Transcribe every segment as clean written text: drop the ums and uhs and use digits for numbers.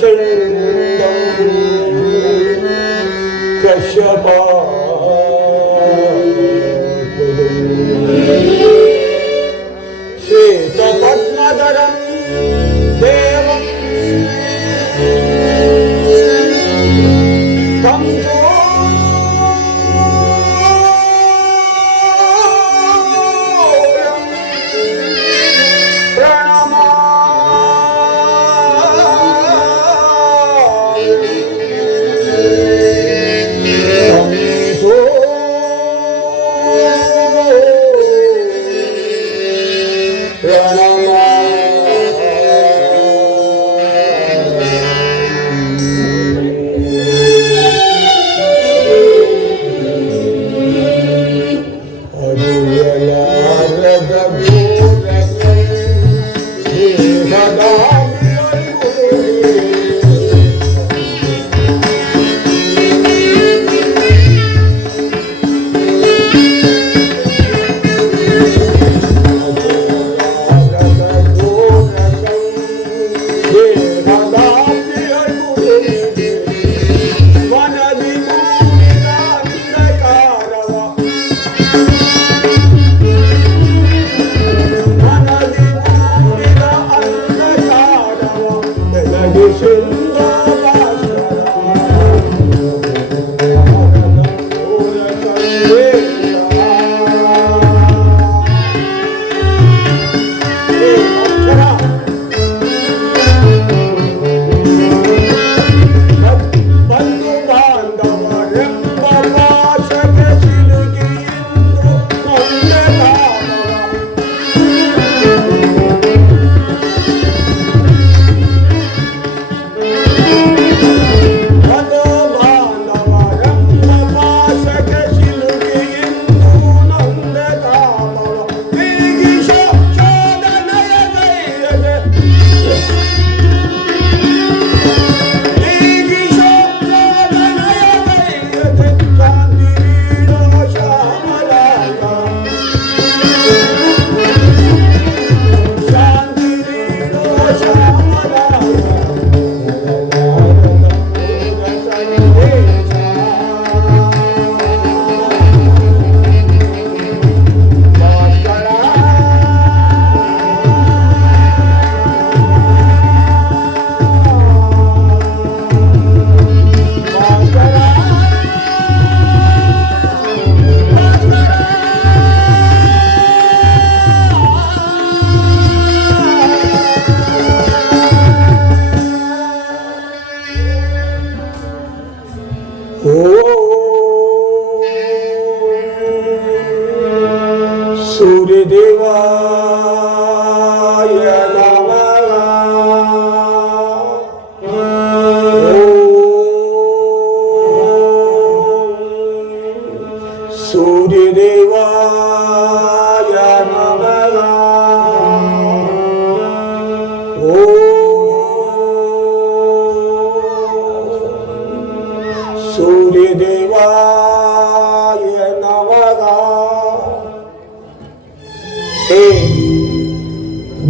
प्रचंडं कश्यपाकुलं श्वेतपद्मधरं देवं तं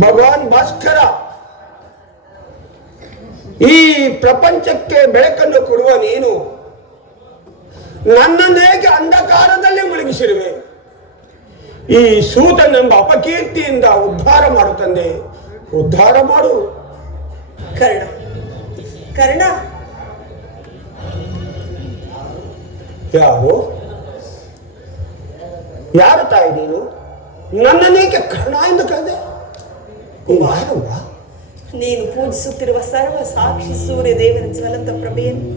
ಭಗವಾನ್ ಭಾಸ್ಕರ, ಈ ಪ್ರಪಂಚಕ್ಕೆ ಬೆಳಕನ್ನು ಕೊಡುವ ನೀನು ನನ್ನನ್ನೇಕೆ ಅಂಧಕಾರದಲ್ಲಿ ಮುಳುಗಿಸಿರುವೆ? ಈ ಸೂತನೆಂಬ ಅಪಕೀರ್ತಿಯಿಂದ ಉದ್ಧಾರ ಮಾಡು ತಂದೆ, ಉದ್ಧಾರ ಮಾಡು. ಕರ್ಣ, ಕರ್ಣ, ಯಾರು ಯಾರು ತಾಯಿ ನೀನು? ನನ್ನನ್ನೇಕೆ ಕರ್ಣ ಎಂದು ಕರೆದೆ? ನೀನು ಪೂಜಿಸುತ್ತಿರುವ ಸರ್ವ ಸಾಕ್ಷಿ ಸೂರ್ಯ ದೇವರ ಜ್ವಲಂತ ಪ್ರಭೆಯನ್ನು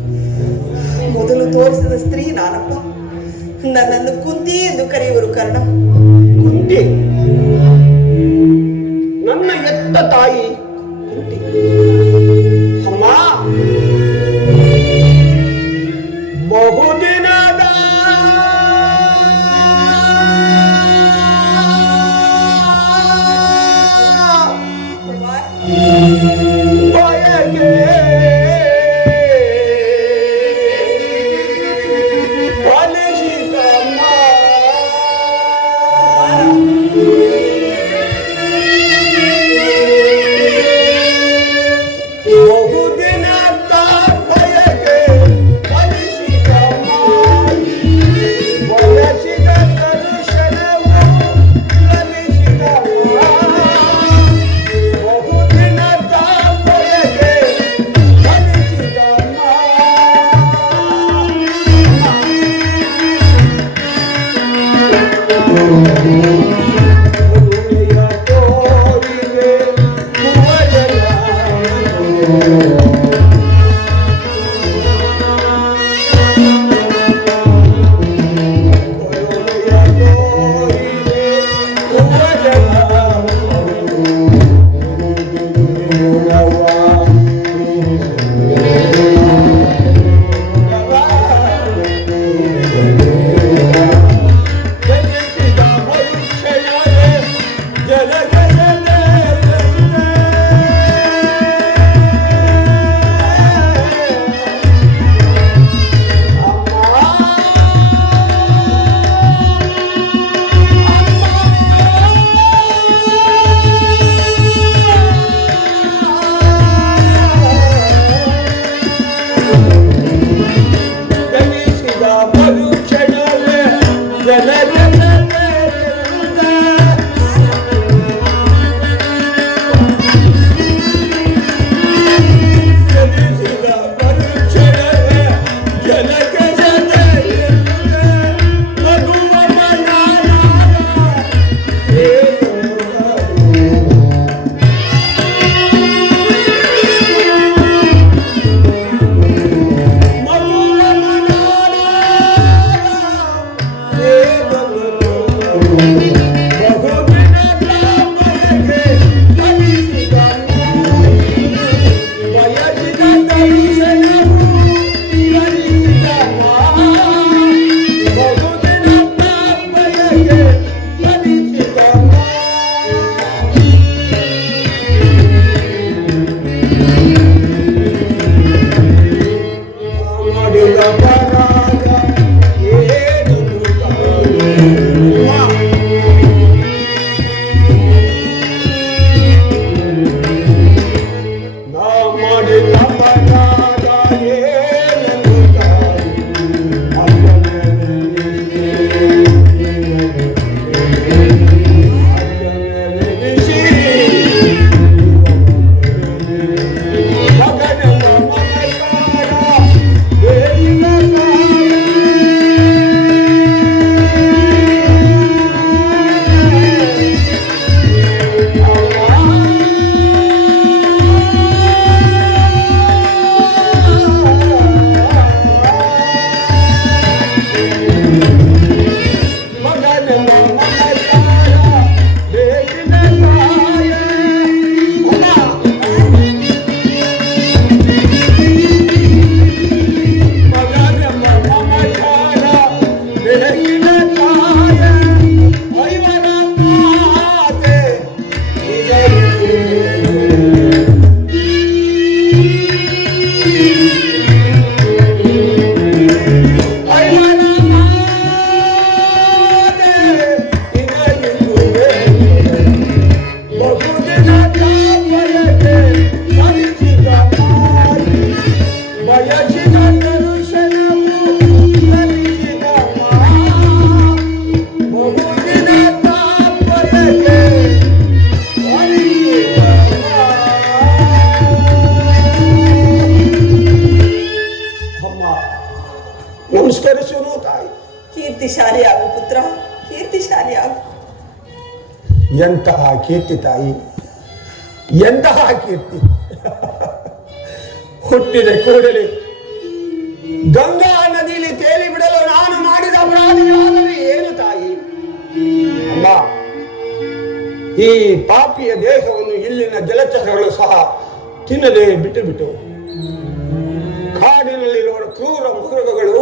ಮೊದಲು ತೋರಿಸಿದ ಸ್ತ್ರೀ ನಾನಪ್ಪ. ನನ್ನನ್ನು ಕುಂತಿ ಎಂದು ಕರೆಯುವರು ಕರ್ಣ. ಕುಂತಿ? ನನ್ನ ಎತ್ತ ತಾಯಿ ಕುಂತಿ? ಅಮ್ಮ, ಬಹುದಿನದ ಬಯಕೆ ಫಲಿಸಿತಮ್ಮ. ನಮಸ್ಕರಿಸುವುದು ತಾಯಿ. ಕೀರ್ತಿಶಾಲಿ ಆಗು ಪುತ್ರ, ಕೀರ್ತಿಶಾಲಿ ಆಗು. ಎಂತಹ ಕೀರ್ತಿ ತಾಯಿ, ಎಂತಹ ಕೀರ್ತಿ. ಹುಟ್ಟಿದ ಕೂಡಲೇ ಗಂಗಾ ನದಿಯಲ್ಲಿ ತೇಲಿ ಬಿಡಲು ನಾನು ಮಾಡಿದ ಅಪರಾಧಿಯಾದರೆ ಏನು ತಾಯಿ? ಅಮ್ಮ, ಈ ಪಾಪಿಯ ದೇಹವನ್ನು ಇಲ್ಲಿನ ಜಲಚರಗಳು ಸಹ ತಿನ್ನದೆ ಬಿಟ್ಟು ಕಾಡಿನಲ್ಲಿರುವ ಕ್ರೂರ ಮೃಗಗಳು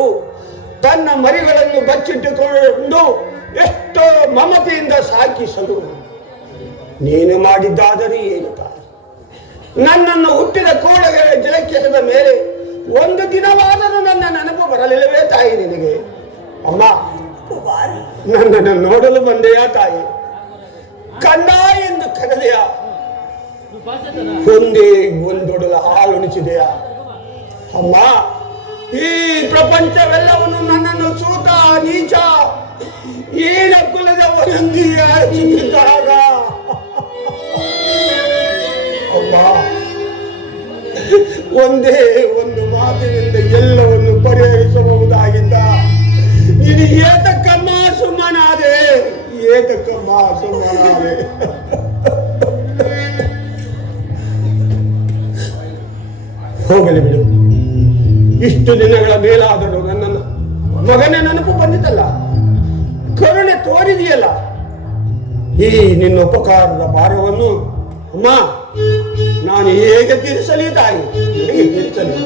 ತನ್ನ ಮರಿಗಳನ್ನು ಬಚ್ಚಿಟ್ಟುಕೊಂಡು ಎಷ್ಟೋ ಮಮತೆಯಿಂದ ಸಾಕಿಸಲು ನೀನು ಮಾಡಿದ್ದಾದರೂ ಏನು ತಾಯಿ? ನನ್ನನ್ನು ಹುಟ್ಟಿದ ಕೂಡಲೇ ಜಲಕ್ಕೆಸೆದ ಮೇಲೆ ಒಂದು ದಿನವಾದರೂ ನನ್ನ ನೆನಪು ಬರಲಿಲ್ಲವೇ ತಾಯಿ ನಿನಗೆ? ಅಮ್ಮ, ನನ್ನನ್ನು ನೋಡಲು ಬಂದೆಯಾ ತಾಯಿ? ಕಂದ ಎಂದು ಕರೆದೆಯ? ಒಂದೇ ಒಂದೊಡಲ ಹಾಲುಣಿಸಿದೆಯಾ? ಅಮ್ಮ, ಈ ಪ್ರಪಂಚವೆಲ್ಲವನ್ನು ನನ್ನನ್ನು ಸೂತ ನೀಚ ಈನ ಕುಲದವರೊಂದಿಗೆ ಅರಚಿದ್ದಾಗ ಅಮ್ಮ, ಒಂದೇ ಒಂದು ಮಾತಿನಿಂದ ಎಲ್ಲವನ್ನು ಪರಿಹರಿಸಬಹುದಾಗಿದ್ದ ನೀನು ಏತಕ್ಕಮ್ಮ ಸುಮ್ಮನಾದೆ? ಏತಕ್ಕಮ್ಮ ಸುಮ್ಮನಾದೆ? ಹೋಗಲಿ ಬಿಡು. ಇಷ್ಟು ದಿನಗಳ ಮೇಲಾದರೂ ನನ್ನನ್ನು ಮಗನ ನೆನಪು ಬಂದಿತಲ್ಲ, ಕರುಣೆ ತೋರಿದೆಯಲ್ಲ, ಈ ನಿನ್ನ ಉಪಕಾರದ ಭಾರವನ್ನು ಅಮ್ಮ ನಾನು ಹೇಗೆ ತೀರಿಸಲಿ ತಾಯಿ, ಹೇಗೆ ತೀರಿಸಲಿ?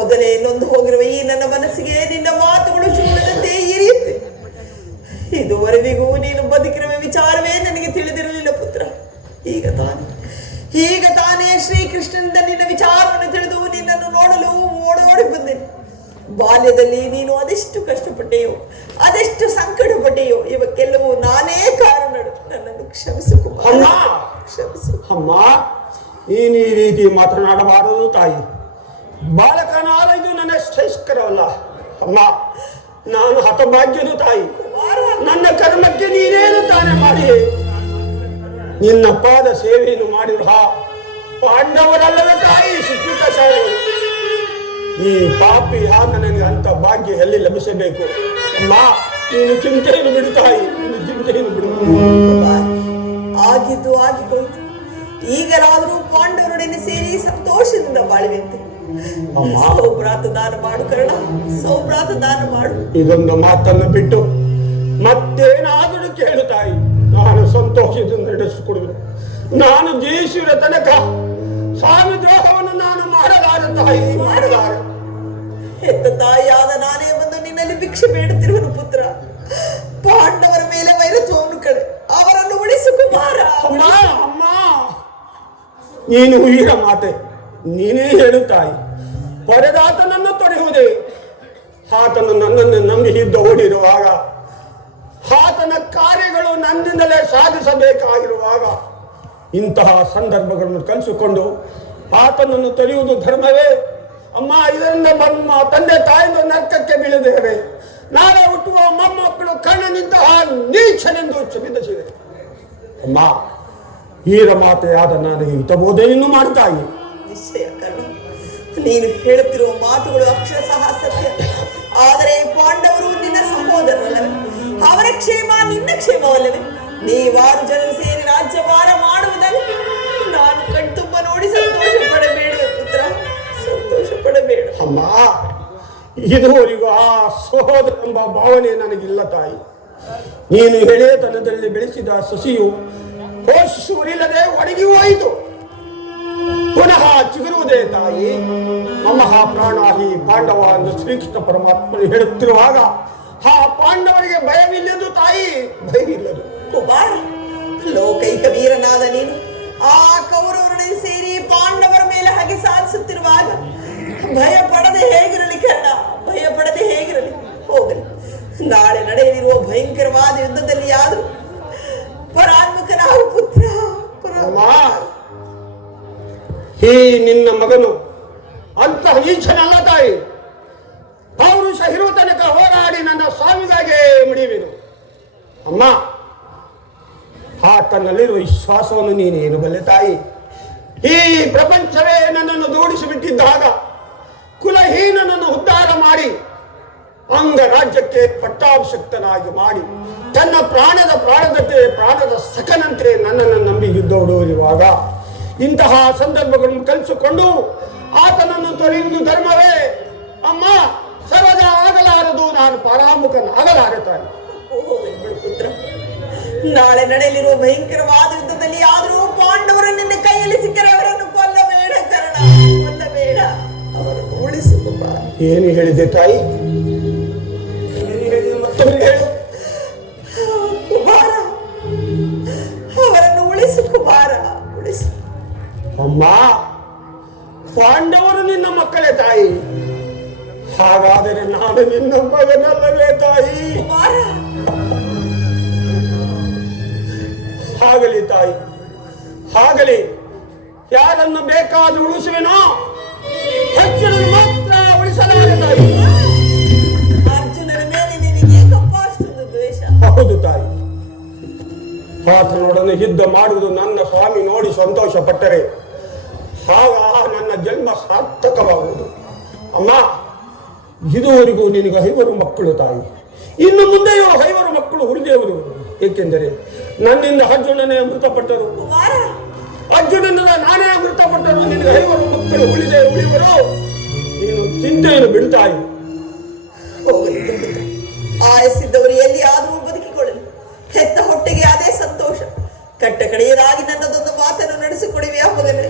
ಮೊದಲೇ ನೊಂದು ಹೋಗಿರುವ ಈ ನನ್ನ ಮನಸ್ಸಿಗೆ ನಿನ್ನ ಮಾತುಗಳು ಚೂಡದಂತೆ ಇರಿಯುತ್ತೆ. ಇದುವರೆವಿಗೂ ನೀನು ಬದುಕಿರುವ ವಿಚಾರವೇ ನನಗೆ ತಿಳಿದಿರಲಿಲ್ಲ ಪುತ್ರ. ಈಗ ತಾನೇ ಶ್ರೀಕೃಷ್ಣನಿಂದ ನಿನ್ನ ವಿಚಾರವನ್ನು ತಿಳಿದು ನಿನ್ನನ್ನು ನೋಡಲು ಓಡೋಡಿ ಬಂದೆನು. ಬಾಲ್ಯದಲ್ಲಿ ನೀನು ಅದೆಷ್ಟು ಕಷ್ಟಪಟ್ಟೆಯೋ, ಅದೆಷ್ಟು ಸಂಕಟ ಪಟ್ಟೆಯೋ, ಇವಕ್ಕೆಲ್ಲವೂ ನಾನೇ ಕಾರಣ. ನನ್ನನ್ನು ಕ್ಷಮಿಸು ಕುಮಾರ, ಕ್ಷಮಿಸು. ಅಮ್ಮ, ನೀನು ಈ ರೀತಿ ಮಾತನಾಡಬಾರದು ತಾಯಿ. ಬಾಲಕನಾದ ಇದು ನನ್ನ ಶ್ರೇಷ್ಠಕರವಲ್ಲ. ಅಮ್ಮ, ನಾನು ಹತಭಾಗ್ಯನು ತಾಯಿ. ನನ್ನ ಕರ್ಮಕ್ಕೆ ನೀನೇನು ತಾನೇ ಮಾಡಿ ನಿನ್ನ ಪಾದ ಸೇವೆಯನ್ನು ಮಾಡಿರುವ ಪಾಂಡವರಲ್ಲದ ತಾಯಿ ಸುಕೃತ ಶಾಲೆಗಳು. ಈ ಪಾಪಿ ಆಗ ನನಗೆ ಅಂತ ಭಾಗ್ಯ ಎಲ್ಲಿ ಲಭಿಸಬೇಕು? ಅಮ್ಮ, ನೀನು ಚಿಂತೆಯನ್ನು ಬಿಡು ತಾಯಿ, ನೀನು ಚಿಂತೆಯನ್ನು ಬಿಡು. ಆಗಿದ್ದು ಆಗಿಹೋಯ್ತು. ಈಗಲಾದರೂ ಪಾಂಡವರೊಡನೆ ಸೇರಿ ಸಂತೋಷದಿಂದ ಬಾಳುವಂತೆ. ಸೌಭ್ರಾತ ದಾನ ಮಾಡು ಕರ್ಣ, ಸೌಭ್ರಾತ ದಾನ ಮಾಡು. ಇದೊಂದು ಮಾತನ್ನು ಬಿಟ್ಟು ಮತ್ತೇನಾದರೂ ಕೇಳು ತಾಯಿ, ನಾನು ಸಂತೋಷದಿಂದ ನಡೆಸಿಕೊಡುವೆ. ನಾನು ಜಯಿಸಿದ ತನಕ ಸ್ವಾಮಿ ದ್ರೋಹವನ್ನು ನಾನು ಮಾಡಲಾರ ತಾಯಿ, ಮಾಡಲಾರ. ಹೆತ್ತ ತಾಯಿಯಾದ ನಾನೇ ಬಂದು ನಿನ್ನಲ್ಲಿ ಭಿಕ್ಷೆ ಬೇಡುತ್ತಿರುವನು ಪುತ್ರ. ಪಾಂಡವರ ಮೇಲೆ ವೈರತ್ವವನ್ನು ಕಡೆ ಅವರನ್ನು ಉಳಿಸು ಕುಮಾರ. ಅಮ್ಮ, ಅಮ್ಮ, ನೀನು ವೀರ ಮಾತೆ, ನೀನೇ ಹೇಳು ತಾಯಿ. ಪರದಾತನನ್ನು ತೊರೆಯುವುದೇ. ಆತನು ನನ್ನನ್ನು ನಂಬಿದ್ದು ಓಡಿರುವಾಗ, ಆತನ ಕಾರ್ಯಗಳು ನನ್ನಿಂದಲೇ ಸಾಧಿಸಬೇಕಾಗಿರುವಾಗ ಇಂತಹ ಸಂದರ್ಭಗಳನ್ನು ಕಲಿಸಿಕೊಂಡು ಆತನನ್ನು ತೊರೆಯುವುದು ಧರ್ಮವೇ? ಅಮ್ಮ, ಇದರಿಂದ ನಮ್ಮ ತಂದೆ ತಾಯಿಯಿಂದ ನರ್ಕಕ್ಕೆ ಬೀಳದೇವೆ. ನಾಳೆ ಹುಟ್ಟುವ ಮೊಮ್ಮಕ್ಕಳು ಕಣ್ಣನಿಂತಹ ನೀಚನೆಂದು ಕ್ಷಮಿಸಿದೆ. ಅಮ್ಮ, ವೀರ ಮಾತೆಯಾದ ನನಗೆ ಹಿತಬೋಧನೆಯನ್ನು ಮಾಡುತ್ತಾಯಿ. ನಿಶ್ಚಯ ಕರ್ಣ, ನೀನು ಹೇಳುತ್ತಿರುವ ಮಾತುಗಳು ಅಕ್ಷರಶಃ ಸತ್ಯ. ಆದರೆ ಪಾಂಡವರು ನಿನ್ನ ಸಹೋದರರಲ್ಲವೇ? ಅವರ ಕ್ಷೇಮ ನಿನ್ನ ಕ್ಷೇಮವಲ್ಲವೇ? ನೀವಾರು ಜನರು ಸೇರಿ ರಾಜ್ಯಭಾರ ಮಾಡುವುದನ್ನು ನಾನು ಕಣ್ತುಂಬ ನೋಡಿ ಸಂತೋಷ ಪಡಬೇಡ ಪುತ್ರ, ಸಂತೋಷ ಪಡಬೇಡ. ಅಮ್ಮ, ಇದುವರೆಗೂ ಆ ಸಹೋದರ ಎಂಬ ಭಾವನೆ ನನಗಿಲ್ಲ ತಾಯಿ. ನೀನು ಎಳೆತನದಲ್ಲಿ ಬೆಳೆಸಿದ ಸಸಿಯು ಪೋಷಿಸುವರಿಲ್ಲದೆ ಒಣಗಿ ಹೋಯಿತು. ಪುನಃ ಚಿಗುರುವುದೇ ತಾಯಿ. ಮಮಃ ಪ್ರಾಣಾಹಿ ಪಾಂಡವ ಎಂದು ಶ್ರೀಕೃಷ್ಣ ಪರಮಾತ್ಮನು ಹೇಳುತ್ತಿರುವಾಗ ಆ ಪಾಂಡವರಿಗೆ ಭಯವಿಲ್ಲದು ತಾಯಿ, ಭಯವಿಲ್ಲದು. ಕುಮಾರ, ಲೋಕೈಕ ವೀರನಾದ ನೀನು ಆ ಕೌರವರೊಡನೆ ಸೇರಿ ಪಾಂಡವರ ಮೇಲೆ ಹಾಗೆ ಸಾಧಿಸುತ್ತಿರುವಾಗ ಭಯ ಪಡದೆ ಹೇಗಿರಲಿ ಕರ್ಣ, ಭಯ ಪಡದೆ ಹೇಗಿರಲಿ. ಹೋಗಲಿ, ನಾಳೆ ನಡೆಯಲಿರುವ ಭಯಂಕರವಾದ ಯುದ್ಧದಲ್ಲಿ ಆದರೂ ಪರಾನ್ಮುಖನಾದ ಪುತ್ರ ಈ ನಿನ್ನ ಮಗನು ಅಂತಹ ಈಚನಲ್ಲ ತಾಯಿ. ಪೌರುಷ ಇರುವ ತನಕ ಹೋರಾಡಿ ನನ್ನ ಸ್ವಾಮಿಗಾಗೆ ಮುಡಿಯುವೆನು. ಅಮ್ಮ, ಆತನಲ್ಲಿರುವ ವಿಶ್ವಾಸವನ್ನು ನೀನೇನು ಬಲ್ಲೆ ತಾಯಿ. ಈ ಪ್ರಪಂಚವೇ ನನ್ನನ್ನು ದೂಡಿಸಿಬಿಟ್ಟಿದ್ದಾಗ ಕುಲಹೀನನನ್ನು ಉದ್ಧಾರ ಮಾಡಿ ಅಂಗರಾಜ್ಯಕ್ಕೆ ಪಟ್ಟಾಭಿಷಕ್ತನಾಗಿ ಮಾಡಿ ತನ್ನ ಪ್ರಾಣದ ಸಖನಂತೆ ನನ್ನನ್ನು ನಂಬಿ ಯುದ್ಧ ಹೊಡೆಯುವಾಗ ಇಂತಹ ಸಂದರ್ಭಗಳನ್ನು ಕಲಿಸಿಕೊಂಡು ಆತನನ್ನು ತೊರೆಯುವುದು ಧರ್ಮವೇ? ಅಮ್ಮ, ಸರ್ವದ ಆಗಲಾರದು. ನಾನು ಪರಾಮುಖನಾಗಲಾರೆ ತಾಯಿ. ಪುತ್ರ, ನಾಳೆ ನಡೆಯಲಿರುವ ಭಯಂಕರವಾದ ಯುದ್ಧದಲ್ಲಿ ಆದರೂ ಪಾಂಡವರು ನಿನ್ನ ಕೈಯಲ್ಲಿ ಸಿಕ್ಕರೆ ಅವರನ್ನು ಕೊಲ್ಲಬೇಡ ಕರ್ಣ, ಕೊಲ್ಲಬೇಡ, ಅವರನ್ನು ಉಳಿಸುವ. ಏನು ಹೇಳಿದೆ ತಾಯಿ? ಮತ್ತೊಮ್ಮೆ ಹೇಳು. ಕುಮಾರ, ಅವರನ್ನು ಉಳಿಸು ಕುಮಾರ, ಉಳಿಸು. ಅಮ್ಮ, ಪಾಂಡವರು ನಿನ್ನ ಮಕ್ಕಳೇ ತಾಯಿ. ಹಾಗಾದರೆ ನಾನು ನಿನ್ನ ಮಗನಲ್ಲವೇ ತಾಯಿ? ಕುಮಾರ, ಆಗಲಿ ತಾಯಿ, ಆಗಲಿ. ಯಾರನ್ನು ಬೇಕಾದ್ರೂ ಉಳಿಸುವೆನೋ, ಅರ್ಜುನನು ಮಾತ್ರ ಉಳಿಸಲಾರೆ ತಾಯಿ. ಅರ್ಜುನನ ಮೇಲೆ ನಿನಗೆ ಕಪ್ಪಾಷ್ಟೊಂದು ದ್ವೇಷ? ಹೌದು ತಾಯಿ. ಆತನೊಡನೆ ಯುದ್ಧ ಮಾಡುವುದು ನನ್ನ ಸ್ವಾಮಿ ನೋಡಿ ಸಂತೋಷ ಪಟ್ಟರೆ ಆಗ ನನ್ನ ಜನ್ಮ ಸಾರ್ಥಕವಾಗುವುದು. ಅಮ್ಮ, ಇದುವರೆಗೂ ನಿನಗೆ 5 ಮಕ್ಕಳು ತಾಯಿ. ಇನ್ನು ಮುಂದೆಯೂ 5 ಮಕ್ಕಳು ಹುರಿದೇವರು. ಏಕೆಂದರೆ ನನ್ನಿಂದ ಅರ್ಜುನನೇ ಮೃತಪಟ್ಟರು, ಅರ್ಜುನನಿಂದ ನಾನೇ ಮೃತಪಟ್ಟರು. ನಿನಗೆ 5 ಮಕ್ಕಳು ಉಳಿಯುವರು. ನೀನು ಚಿಂತೆಯನ್ನು ಬಿಡ್ತಾಯಿ. ಆಯಸ್ಸಿದ್ದವರು ಎಲ್ಲಿ ಆದರೂ ಬದುಕಿಕೊಳ್ಳಲಿ. ಹೆತ್ತ ಹೊಟ್ಟೆಗೆ ಅದೇ ಸಂತೋಷ. ಕಟ್ಟ ಕಡೆಯದಾಗಿ ನನ್ನದೊಂದು ಮಾತನ್ನು ನಡೆಸಿಕೊಡುವೆ ಮಗನೇ.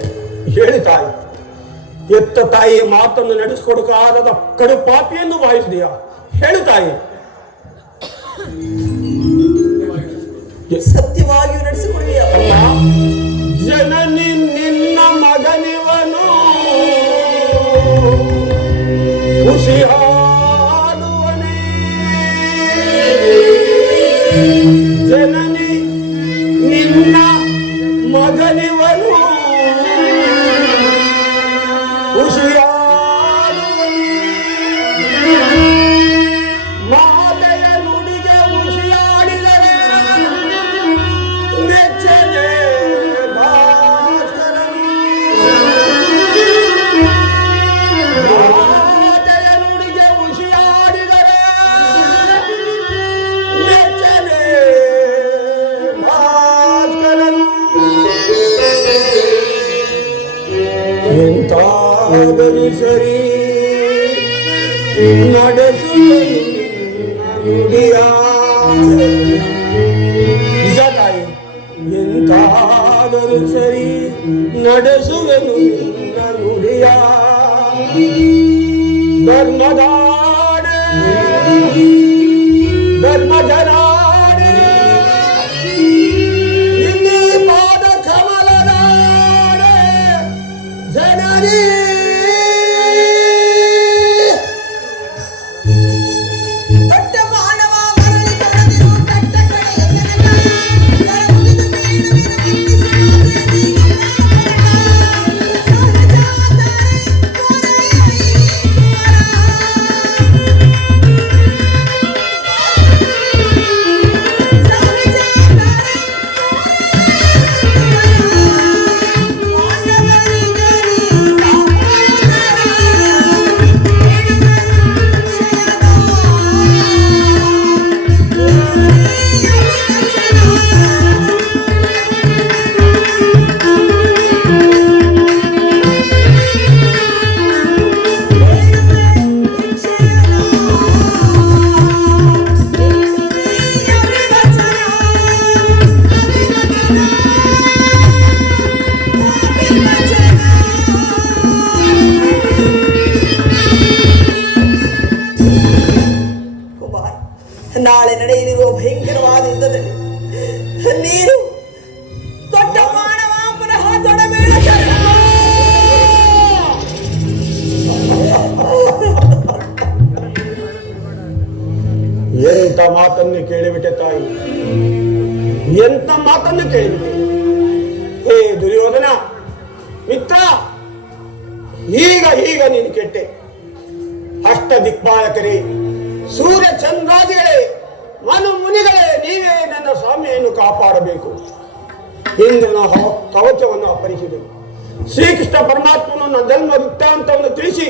ಹೇಳಿ ತಾಯಿ. ಎತ್ತ ತಾಯಿ ಮಾತನ್ನು ನಡೆಸಿಕೊಡಕಾರದ ಕಡು ಪಾಪಿಯನ್ನು ಭಾವಿಸಿದೆಯಾ? ಹೇಳು ತಾಯಿ. ಸತ್ಯವಾಗಿಯೂ ನಡೆಸಿಕೊಡುವೆಯಾ? ಜನನಿ ನಿನ್ನ ಮಗನಿವನು ಖುಷಿಯಾಡುವನೇ. ಜನನಿ ನಿನ್ನ ಮಗನಿವನು ಖುಷಿಯಾಡುವನೇ. ಮಾತೆಯ ನುಡಿಗೆ ಖುಷಿಯಾಡಿದರೆ ಮೆಚ್ಚನೆ ಭಾಸ್ಕರನು. ಮಾತೆಯ ನುಡಿಗೆ ಖುಷಿಯಾಡಿದರೆ ಮೆಚ್ಚನೆ ಭಾಸ್ಕರನು. ಎಂತಾದರೂ ಸರಿ ನಡೆಸುವನು ನುಡಿಯ. ನಿಜ ತಾಯಿ, ಎಂತಾದರೂ ಸರಿ ನಡೆಸುವನು ನಿನ್ನ ನುಡಿಯ. ಧರ್ಮದಾಡೆ ಧರ್ಮಜನಾಡೆ ಇಲ್ಲಿ ಪಾದ ಕಮಲದಾಡೆ ಜನನಿ. ನಡೆಯಲಿರುವ ಭಯಂಕರವಾದ ಯುದ್ಧದಲ್ಲಿ ನೀನು ದೊಡ್ಡ ಮಾನವ ಪುನಃ ತೊಡಬೇಡ. ಎಂತ ಮಾತನ್ನು ಕೇಳಿಬಿಟ್ಟೆ ತಾಯಿ, ಎಂತ ಮಾತನ್ನು ಕೇಳಿಬಿಟ್ಟೆ. ಹೇ ದುರ್ಯೋಧನ ಮಿತ್ರ, ಈಗ ನೀನು ಕೆಟ್ಟೆ. ಅಷ್ಟ ದಿಕ್ಪಾಲಕರೇ, ಸೂರ್ಯ ಚಂದ್ರಾದಿಗಳೇ, ಮನು ಮುನಿಗಳೇ, ನೀವೇ ನನ್ನ ಸ್ವಾಮಿಯನ್ನು ಕಾಪಾಡಬೇಕು. ಇಂದ್ರನ ಕವಚವನ್ನು ಅಪರಿಸಿದರು. ಶ್ರೀಕೃಷ್ಣ ಪರಮಾತ್ಮನು ನನ್ನ ಜನ್ಮ ವೃತ್ತಾಂತವನ್ನು ತಿಳಿಸಿ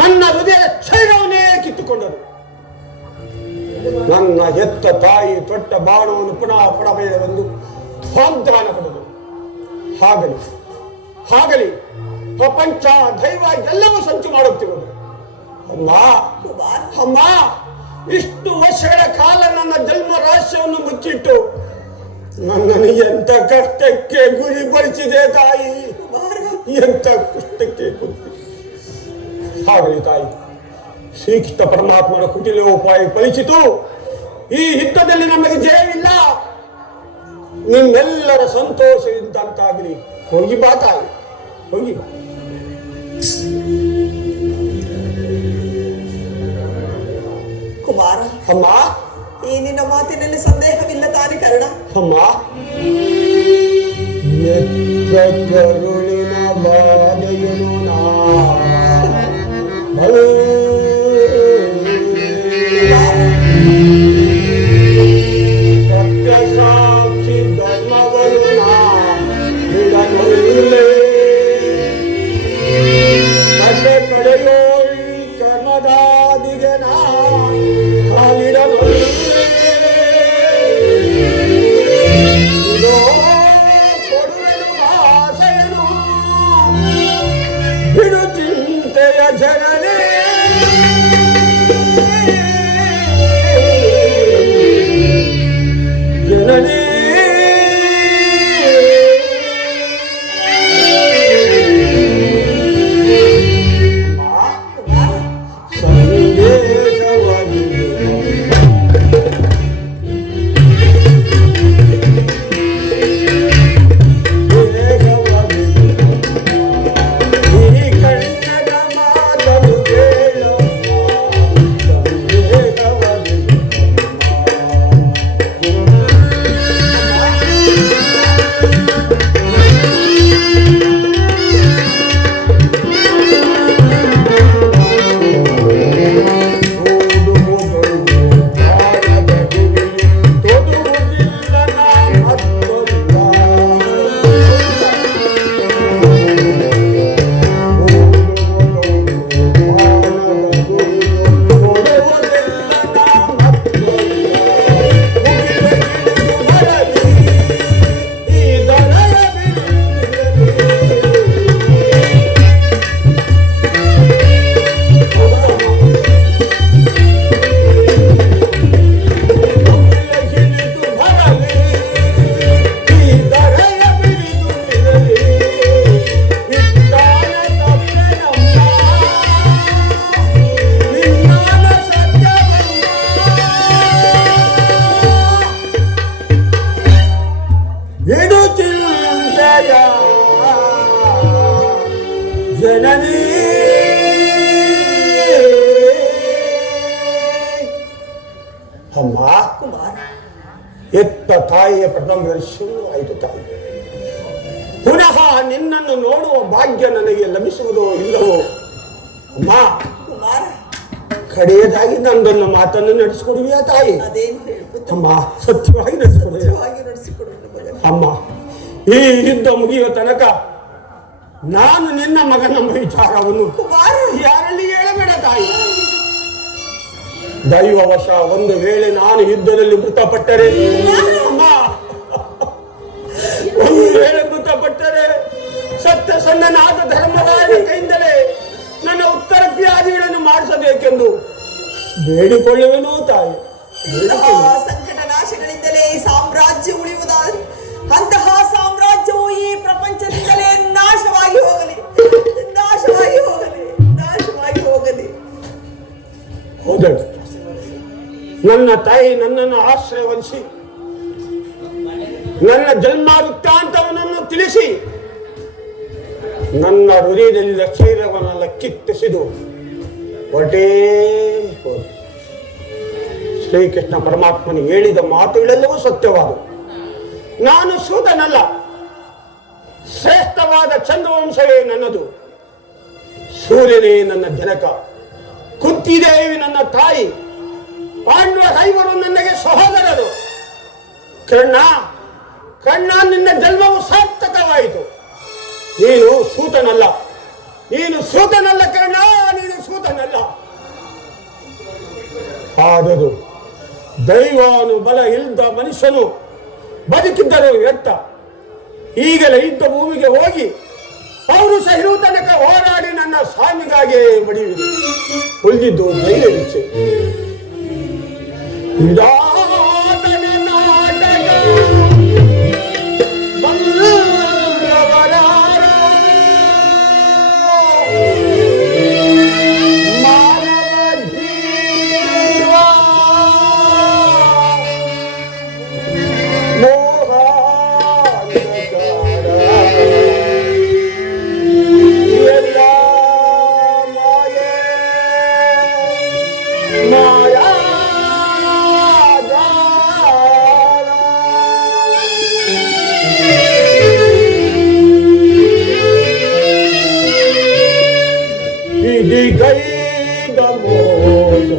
ನನ್ನ ಹೃದಯದ ಕ್ಷೈರವನ್ನೇ ಕಿತ್ತುಕೊಂಡರು. ನನ್ನ ಹೆತ್ತ ತಾಯಿ ತೊಟ್ಟ ಬಾಣವನ್ನು ಪುನಃ ಪಡಬೇಕೆಂದು ವಾಗ್ದಾನ ಪಡೆದರು. ಹಾಗಲಿ ಪ್ರಪಂಚ ದೈವ ಎಲ್ಲವೂ ಸಂಚು ಮಾಡುತ್ತಿರುವುದು. ಅಮ್ಮ, ಇಷ್ಟು ವರ್ಷಗಳ ಕಾಲ ನನ್ನ ಜನ್ಮ ರಹಸ್ಯವನ್ನು ಮುಚ್ಚಿಟ್ಟು ನನ್ನನ್ನು ಎಂತ ಕಷ್ಟಕ್ಕೆ ಗುರಿಪಡಿಸಿದೆ ತಾಯಿ, ಎಂತ ಕಷ್ಟಕ್ಕೆ ಹಾಗಲಿ ತಾಯಿ, ಶ್ರೀಕೃಷ್ಣ ಪರಮಾತ್ಮನ ಕುಟಿಲೋಪಾಯ ಫಲಿಸಿತು. ಈ ಯುದ್ಧದಲ್ಲಿ ನಮಗೆ ಜಯವಿಲ್ಲ. ನಿಮ್ಮೆಲ್ಲರ ಸಂತೋಷದಿಂದಂತಾಗಲಿ. ಹೋಗಿ ಬಾ ತಾಯಿ, ಹೋಗಿ ಬಾ. ಕುಮಾರ, ಅಮ್ಮ, ಈ ನಿನ್ನ ಮಾತಿನಲ್ಲಿ ಸಂದೇಹವಿಲ್ಲ ತಾನೆ ಕರ್ಣ? ಅಮ್ಮ, ಕರುಳಿನ ಬಾಧೆಯನು ಸತ್ಯ ಸಾಕ್ಷಿ ಧರ್ಮಗಳು ಕಡೆ ಕಡೆಯೋ ಕರ್ಮದಾದಿಗೆ ಹಾಲಿಡಲು ಕೊಡುವೆನು ಆಸೆಯನು ಬಿಡು ಚಿಂತೆಯ ಜನನೇ. ಜನನೇ ಅಮ್ಮ, ಎತ್ತ ತಾಯಿಯ ಪ್ರಥಮ ದರ್ಶನ ಆಯಿತು ತಾಯಿ. ಪುನಃ ನಿನ್ನನ್ನು ನೋಡುವ ಭಾಗ್ಯ ನನಗೆ ಲಭಿಸುವುದೋ ಇಲ್ಲವೋ ಅಮ್ಮ. ಕಡೆಯದಾಗಿ ನಂದೊಂದು ಮಾತನ್ನು ನಡೆಸಿಕೊಡುವಿಯಾ ತಾಯಿ? ಅಮ್ಮ, ಸತ್ಯವಾಗಿ ನಡೆಸಿಕೊಡುವ ಅಮ್ಮ. ಈ ಯುದ್ಧ ಮುಗಿಯುವ ತನಕ ನಾನು ನಿನ್ನ ಮಗನ ವಿಚಾರವನ್ನು ಯಾರಲ್ಲಿ ಹೇಳಬೇಡ ತಾಯಿ. ದೈವವಶ ಒಂದು ವೇಳೆ ನಾನು ಯುದ್ಧದಲ್ಲಿ ಮೃತಪಟ್ಟರೆ, ಒಂದು ವೇಳೆ ಮೃತಪಟ್ಟರೆ ಸತ್ಯ ಸಣ್ಣನಾದ ಧರ್ಮರಾಯನ ಕೈಯಿಂದಲೇ ನನ್ನ ಉತ್ತರ ಕ್ರಿಯಾದಿಗಳನ್ನು ಮಾಡಿಸಬೇಕೆಂದು ಬೇಡಿಕೊಳ್ಳುವೆನೋ ತಾಯಿ. ಸಂಕಟ ನಾಶಗಳಿಂದಲೇ ಈ ಸಾಮ್ರಾಜ್ಯ ಉಳಿಯುವುದಾದರೆ ಅಂತಹ ಸಾಮ್ರಾಜ್ಯವು ಈ ಪ್ರಪಂಚದಿಂದಲೇ ನಾಶವಾಗಿ ಹೋಗಲಿ, ನಾಶವಾಗಿ ಹೋಗಲಿ, ನಾಶವಾಗಿ ಹೋಗಲಿ. ಹೌದಳು, ನನ್ನ ತಾಯಿ ನನ್ನನ್ನು ಆಶ್ರಯವಹಿಸಿ ನನ್ನ ಜನ್ಮ ವೃತ್ತಾಂತವನ್ನು ತಿಳಿಸಿ ನನ್ನ ಹೃದಯದಲ್ಲಿದ್ದ ಶರೀರವನ್ನೆಲ್ಲ ಕಿತ್ತಿಸಿದು ಹೊರಟೇ ಹೋದ. ಶ್ರೀಕೃಷ್ಣ ಪರಮಾತ್ಮನು ಹೇಳಿದ ಮಾತುಗಳೆಲ್ಲವೂ ಸತ್ಯವಾದವು. ನಾನು ಸೂತನಲ್ಲ, ಶ್ರೇಷ್ಠವಾದ ಚಂದ್ರವಂಶವೇ ನನ್ನದು. ಸೂರ್ಯನೇ ನನ್ನ ಜನಕ, ಕುಂತಿದೇವಿ ನನ್ನ ತಾಯಿ, ಪಾಂಡವರೈವರು ನನಗೆ ಸಹೋದರರು. ಕರ್ಣ ಕರ್ಣ, ನಿನ್ನ ಜನ್ಮವು ಸಾರ್ಥಕವಾಯಿತು. ನೀನು ಸೂತನಲ್ಲ, ನೀನು ಸೂತನಲ್ಲ ಕರ್ಣ, ನೀನು ಸೂತನಲ್ಲ. ಆದರೂ ದೈವಾನುಬಲ ಇಲ್ಲದ ಮನುಷ್ಯನು ಬದುಕಿದ್ದರೂ ವ್ಯರ್ಥ. ಈಗಲೇ ಯುದ್ಧ ಭೂಮಿಗೆ ಹೋಗಿ ಪೌರುಷ ಇರುವ ತನಕ ಹೋರಾಡಿ ನನ್ನ ಸ್ವಾಮಿಗಾಗಿಯೇ ಬಡಿಯುವುದು. ಉಳಿದಿದ್ದು ಧೈರ್ಯ ಇಚ್ಛೆ. ವಿಧಾತನ ನಾಟಕ ಬಂದವರಾರ ಮಾನವ ಜೀವ ಮೋಹಾಂಧಕಾರ ಎಲ್ಲ ಮಾಯೆ ಮಾಯಾ ಗೈದ ಮೋದ